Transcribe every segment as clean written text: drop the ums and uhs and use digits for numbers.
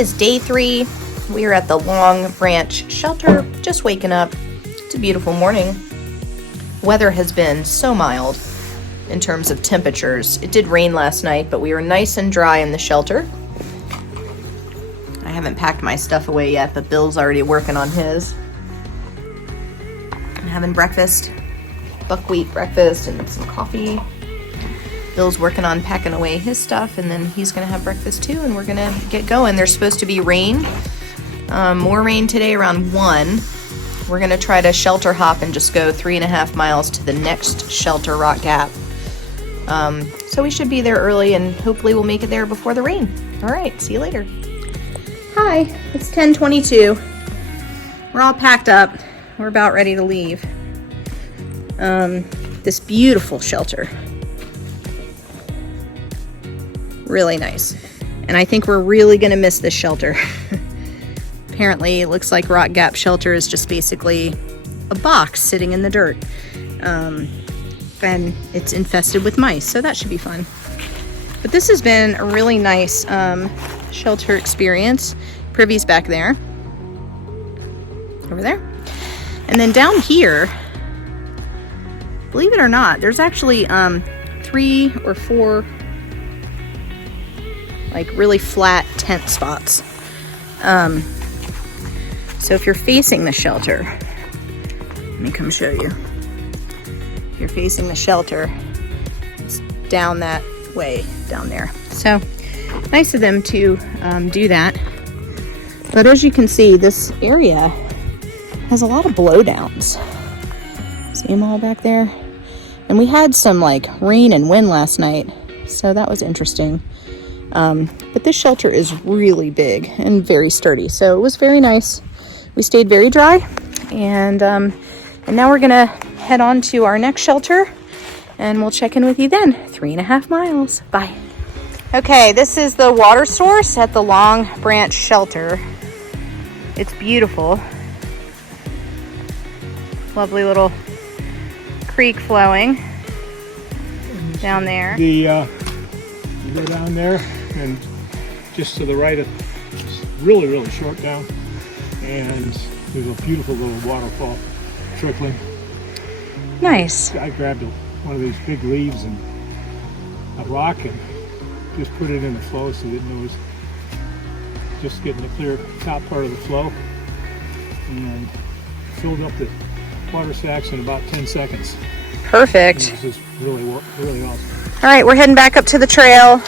is day 3. We are at the Long Branch Shelter, just waking up. It's a beautiful morning. Weather has been so mild in terms of temperatures. It did rain last night, but we were nice and dry in the shelter. I haven't packed my stuff away yet, but Bill's already working on his. I'm having breakfast, buckwheat breakfast and some coffee. Bill's working on packing away his stuff, and then he's gonna have breakfast too, and we're gonna get going. There's supposed to be rain, more rain today around 1. We're gonna try to shelter hop and just go 3.5 miles to the next shelter, Rock Gap. So we should be there early, and hopefully we'll make it there before the rain. All right, see you later. Hi, it's 10:22. We're all packed up. We're about ready to leave. This beautiful shelter. Really nice. And I think we're really gonna miss this shelter. Apparently, it looks like Rock Gap Shelter is just basically a box sitting in the dirt. And it's infested with mice, so that should be fun. But this has been a really nice shelter experience. Privy's back there. Over there. And then down here, believe it or not, there's actually 3 or 4 like really flat tent spots. So if you're facing the shelter, let me come show you. If you're facing the shelter, it's down that way, down there. So nice of them to do that. But as you can see, this area has a lot of blowdowns. See them all back there? And we had some like rain and wind last night, so that was interesting. But this shelter is really big and very sturdy, so it was very nice. We stayed very dry, and now we're gonna head on to our next shelter, and we'll check in with you then. 3.5 miles. Bye. Okay, this is the water source at the Long Branch Shelter. It's beautiful. Lovely little creek flowing down there. You go down there, and just to the right, it's really, really short down, and there's a beautiful little waterfall trickling. Nice. I grabbed one of these big leaves and a rock and just put it in the flow so that it was just getting the clear top part of the flow, and filled up the water stacks in about 10 seconds. Perfect. This is really, really awesome. All right, we're heading back up to the trail.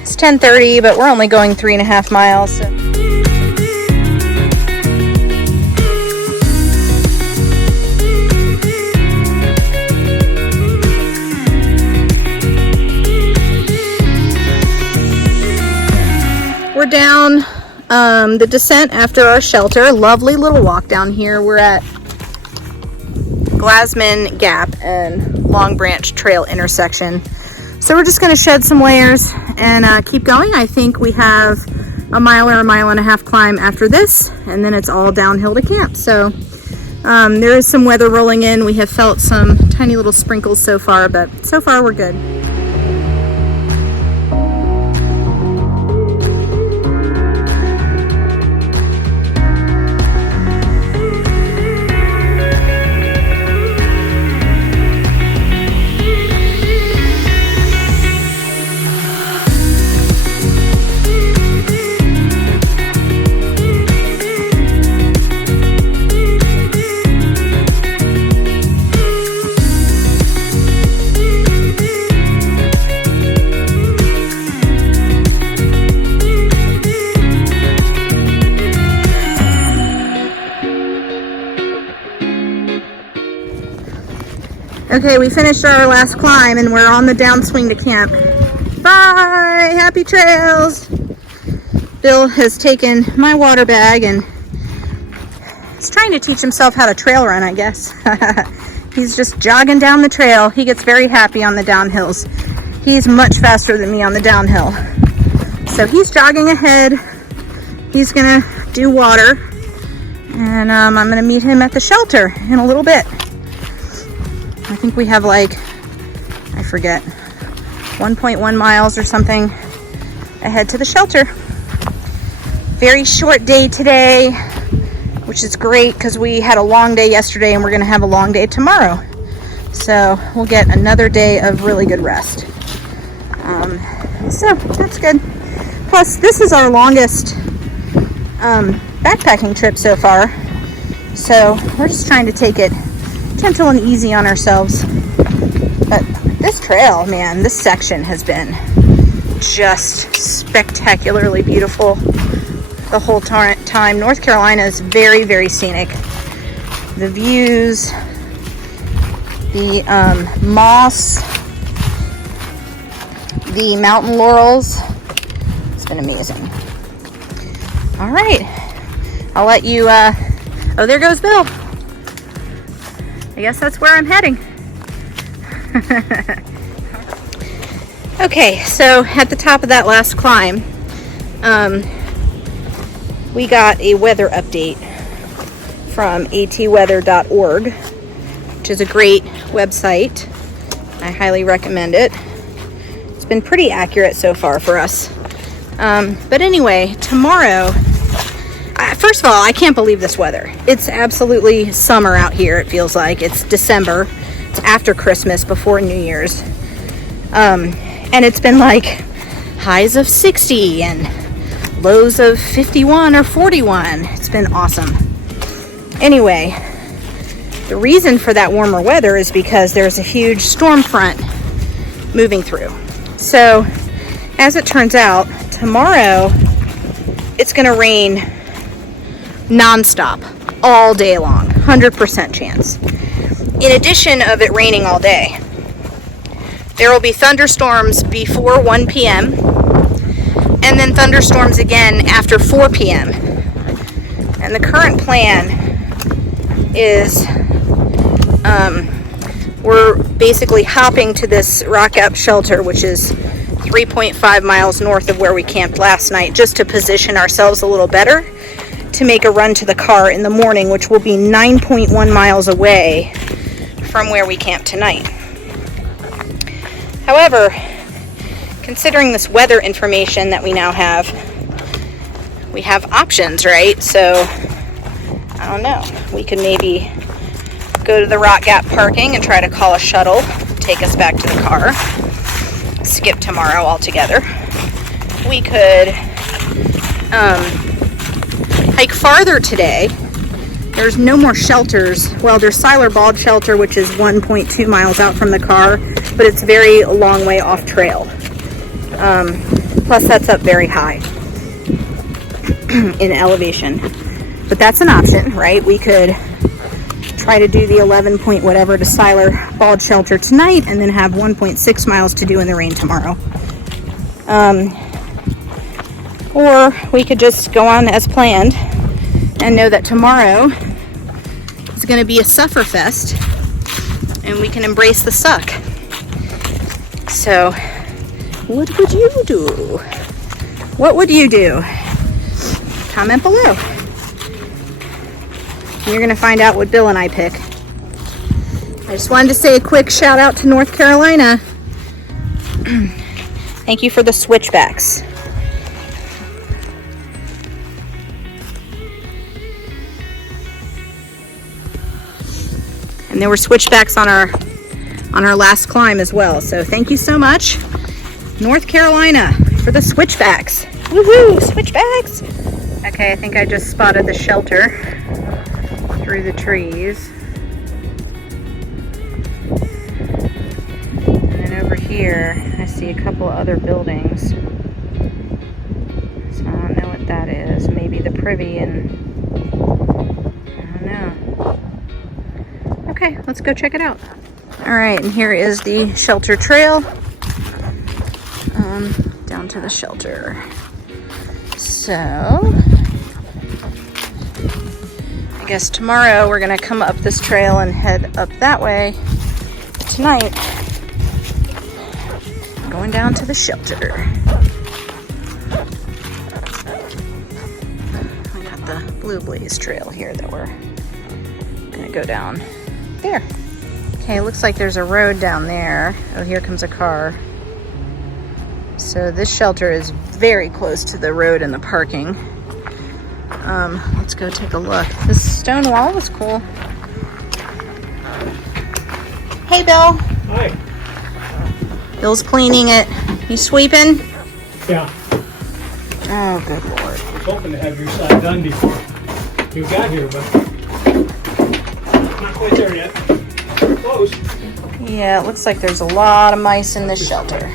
It's 10:30, but we're only going 3.5 miles. So. We're down the descent after our shelter. Lovely little walk down here. We're at Glassman Gap and Long Branch Trail intersection. So we're just going to shed some layers and keep going. I think we have a mile or a mile and a half climb after this, and then it's all downhill to camp. So there is some weather rolling in. We have felt some tiny little sprinkles so far, but so far we're good. Okay, we finished our last climb and we're on the downswing to camp. Bye! Happy trails! Bill has taken my water bag and he's trying to teach himself how to trail run, I guess. He's just jogging down the trail. He gets very happy on the downhills. He's much faster than me on the downhill. So he's jogging ahead. He's gonna do water. And I'm gonna meet him at the shelter in a little bit. I think we have like, I forget, 1.1 miles or something ahead to the shelter. Very short day today, which is great because we had a long day yesterday and we're going to have a long day tomorrow. So we'll get another day of really good rest. So that's good. Plus, this is our longest backpacking trip so far. So we're just trying to take it gentle and easy on ourselves. But this trail, man, this section has been just spectacularly beautiful the whole time. North Carolina is very, very scenic. The views, the moss, the mountain laurels, it's been amazing. All right, I'll let you, oh, there goes Bill. I guess that's where I'm heading. Okay, so at the top of that last climb, we got a weather update from atweather.org, which is a great website. I highly recommend it. It's been pretty accurate so far for us. But anyway, tomorrow, first of all, I can't believe this weather. It's absolutely summer out here, it feels like. It's December. It's after Christmas, before New Year's. And it's been like highs of 60 and lows of 51 or 41. It's been awesome. Anyway, the reason for that warmer weather is because there's a huge storm front moving through. So, as it turns out, tomorrow it's going to rain nonstop all day long, 100% chance. In addition of it raining all day, there will be thunderstorms before 1 p.m. and then thunderstorms again after 4 p.m. And the current plan is we're basically hopping to this rock out shelter, which is 3.5 miles north of where we camped last night, just to position ourselves a little better to make a run to the car in the morning, which will be 9.1 miles away from where we camped tonight. However, considering this weather information that we now have, we have options, right? So, I don't know. We could maybe go to the Rock Gap parking and try to call a shuttle, take us back to the car, skip tomorrow altogether. We could hike farther today. There's no more shelters. Well, there's SILER Bald Shelter, which is 1.2 miles out from the car, but it's very a long way off trail. Plus, that's up very high in elevation. But that's an option, right? We could try to do the 11 point whatever to SILER Bald Shelter tonight and then have 1.6 miles to do in the rain tomorrow. Or we could just go on as planned and know that tomorrow is going to be a sufferfest and we can embrace the suck. So, what would you do? What would you do? Comment below. You're going to find out what Bill and I pick. I just wanted to say a quick shout out to North Carolina. Thank you for the switchbacks. And there were switchbacks on our last climb as well. So thank you so much, North Carolina, for the switchbacks. Woohoo, switchbacks! Okay, I think I just spotted the shelter through the trees. And then over here, I see a couple other buildings. So I don't know what that is. Maybe the privy and I don't know. Okay, let's go check it out. All right, and here is the shelter trail down to the shelter. So, I guess tomorrow we're gonna come up this trail and head up that way. Tonight, I'm going down to the shelter. I got the Blue Blaze Trail here that we're gonna go down there. Okay, looks like there's a road down there. Oh, here comes a car. So this shelter is very close to the road and the parking. Let's go take a look. This stone wall was cool. Hey, Bill. Hi. Bill's cleaning it. You sweeping? Yeah. Oh, good Lord. I was hoping to have your side done before you got here, but not quite there yet. Close. Yeah, it looks like there's a lot of mice in this shelter.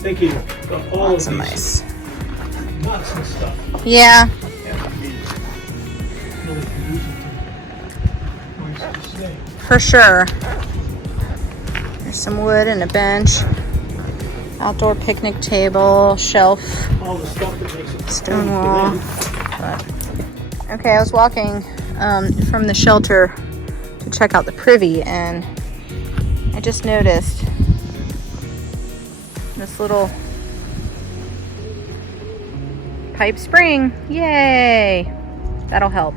Thank you. All Lots of these mice. nuts and stuff. Yeah. Have to be really conducive to mice to stay. For sure. There's some wood and a bench. Outdoor picnic table, shelf, All the stuff that makes it stone for wall. them. Okay, I was walking from the shelter to check out the privy, and I just noticed this little pipe spring. Yay! That'll help.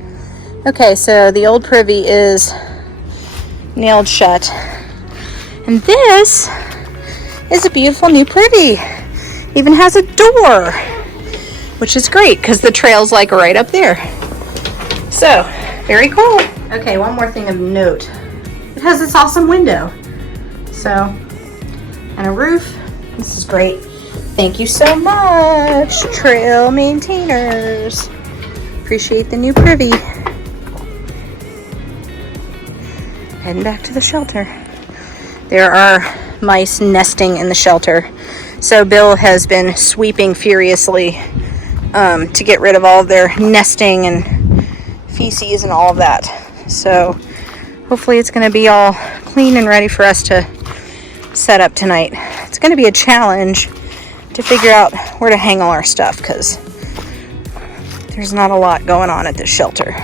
Okay, so the old privy is nailed shut. And this is a beautiful new privy. Even has a door, which is great because the trail's like right up there. So, very cool. Okay, one more thing of note. It has this awesome window. So, and a roof. This is great. Thank you so much, trail maintainers. Appreciate the new privy. Heading back to the shelter. There are mice nesting in the shelter. So Bill has been sweeping furiously to get rid of all of their nesting and feces and all of that. So hopefully it's going to be all clean and ready for us to set up tonight. It's going to be a challenge to figure out where to hang all our stuff because there's not a lot going on at this shelter.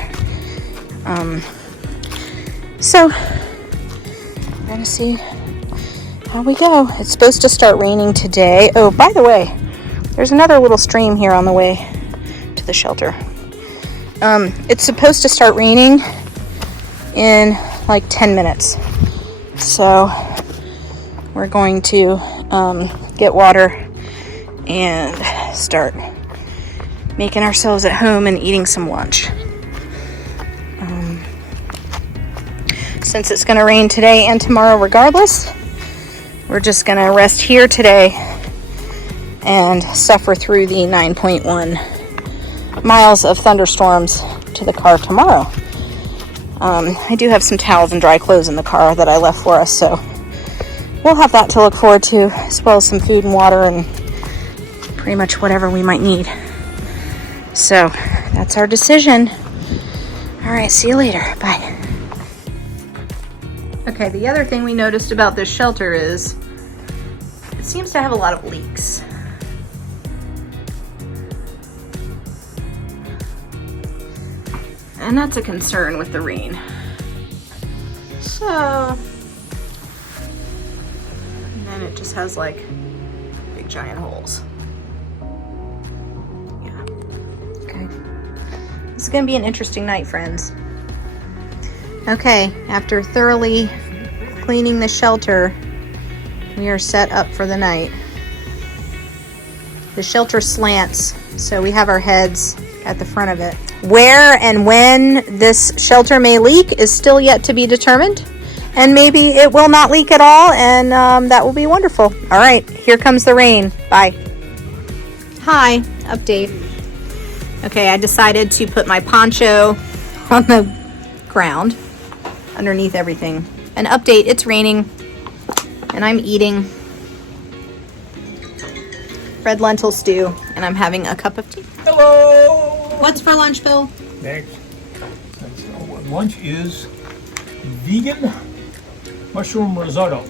So we're going to see how we go. It's supposed to start raining today. Oh, by the way, there's another little stream here on the way to the shelter. It's supposed to start raining in like 10 minutes. So we're going to get water and start making ourselves at home and eating some lunch. Since it's going to rain today and tomorrow regardless, we're just going to rest here today and suffer through the 9.1 miles of thunderstorms to the car tomorrow. I do have some towels and dry clothes in the car that I left for us, so we'll have that to look forward to, as well as some food and water and pretty much whatever we might need. So that's our decision. All right, see you later. Bye. Okay, the other thing we noticed about this shelter is it seems to have a lot of leaks. And that's a concern with the rain. So, and then it just has like big giant holes. Yeah. Okay. This is gonna be an interesting night, friends. Okay, after thoroughly cleaning the shelter, we are set up for the night. The shelter slants, so we have our heads at the front of it. Where and when this shelter may leak is still yet to be determined, and maybe it will not leak at all, and that will be wonderful. All right, here comes the rain. Bye. Hi, update. Okay, I decided to put my poncho on the ground underneath everything. An update, it's raining, and I'm eating red lentil stew, and I'm having a cup of tea. Hello! What's for lunch, Bill? Next. Lunch is vegan mushroom risotto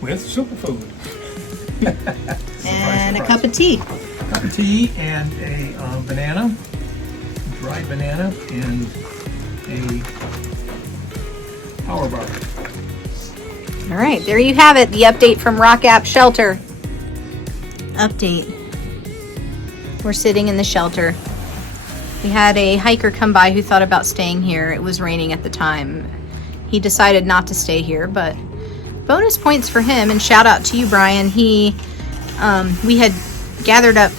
with superfood. And a cup of tea. A cup of tea and a banana, dried banana, and a power bar. All right, there you have it. The update from Rock Gap Shelter. Update. We're sitting in the shelter. We had a hiker come by who thought about staying here. It was raining at the time. He decided not to stay here, but bonus points for him, and shout out to you, Brian. We had gathered up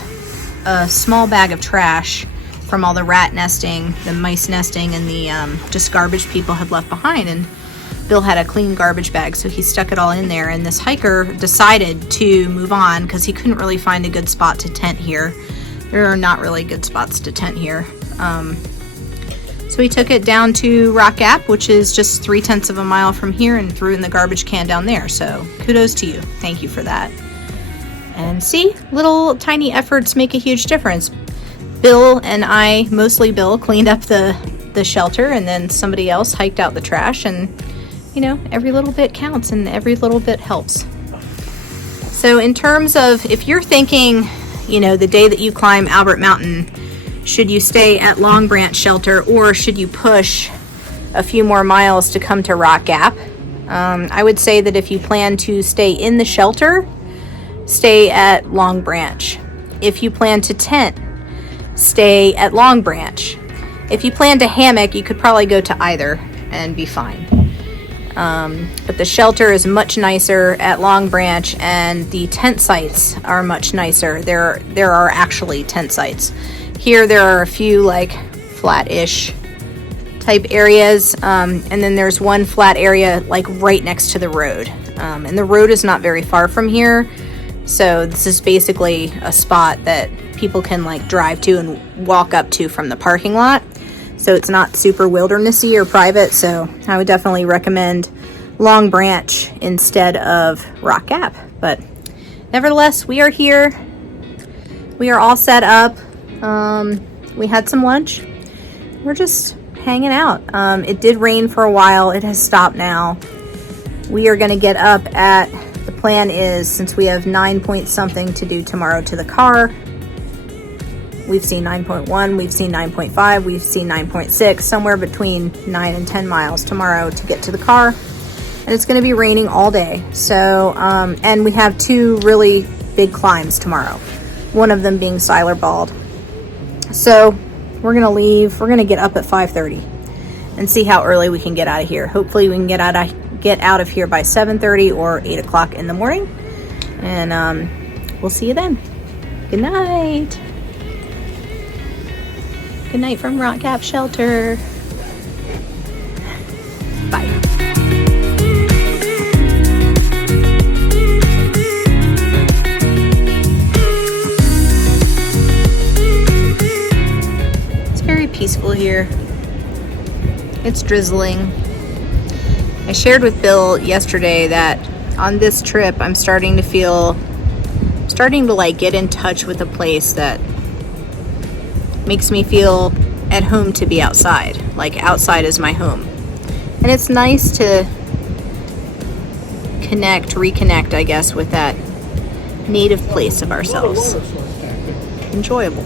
a small bag of trash from all the rat nesting, the mice nesting, and the just garbage people had left behind. And Bill had a clean garbage bag, so he stuck it all in there. And this hiker decided to move on because he couldn't really find a good spot to tent here. There are not really good spots to tent here. So he took it down to Rock Gap, which is just 0.3 of a mile from here, and threw it in the garbage can down there. So kudos to you. Thank you for that. And see, little tiny efforts make a huge difference. Bill and I, mostly Bill, cleaned up the shelter, and then somebody else hiked out the trash, and you know, every little bit counts and every little bit helps. So in terms of, if you're thinking, you know, the day that you climb Albert Mountain, should you stay at Long Branch Shelter or should you push a few more miles to come to Rock Gap? I would say that if you plan to stay in the shelter, stay at Long Branch. If you plan to tent, stay at Long Branch. If you plan to hammock, you could probably go to either and be fine. But the shelter is much nicer at Long Branch, and the tent sites are much nicer. There are actually tent sites. Here there are a few like flat-ish type areas, and then there's one flat area like right next to the road. And the road is not very far from here, so this is basically a spot that people can like drive to and walk up to from the parking lot. So it's not super wildernessy or private, so I would definitely recommend Long Branch instead of Rock Gap. But nevertheless, we are here. We are all set up. We had some lunch. We're just hanging out. It did rain for a while. It has stopped now. We are going to get up at, the plan is, since we have 9 point something to do tomorrow to the car. We've seen 9.1, we've seen 9.5, we've seen 9.6, somewhere between 9 and 10 miles tomorrow to get to the car. And it's going to be raining all day. So, and we have 2 really big climbs tomorrow. One of them being SILER Bald. So we're going to leave. We're going to get up at 5:30 and see how early we can get out of here. Hopefully we can get out of here by 7:30 or 8 o'clock in the morning. And we'll see you then. Good night. Good night from Rock Gap Shelter. Bye. It's very peaceful here. It's drizzling. I shared with Bill yesterday that on this trip I'm starting to like get in touch with a place that makes me feel at home to be outside. Like outside is my home. And it's nice to reconnect, I guess, with that native place of ourselves. Enjoyable.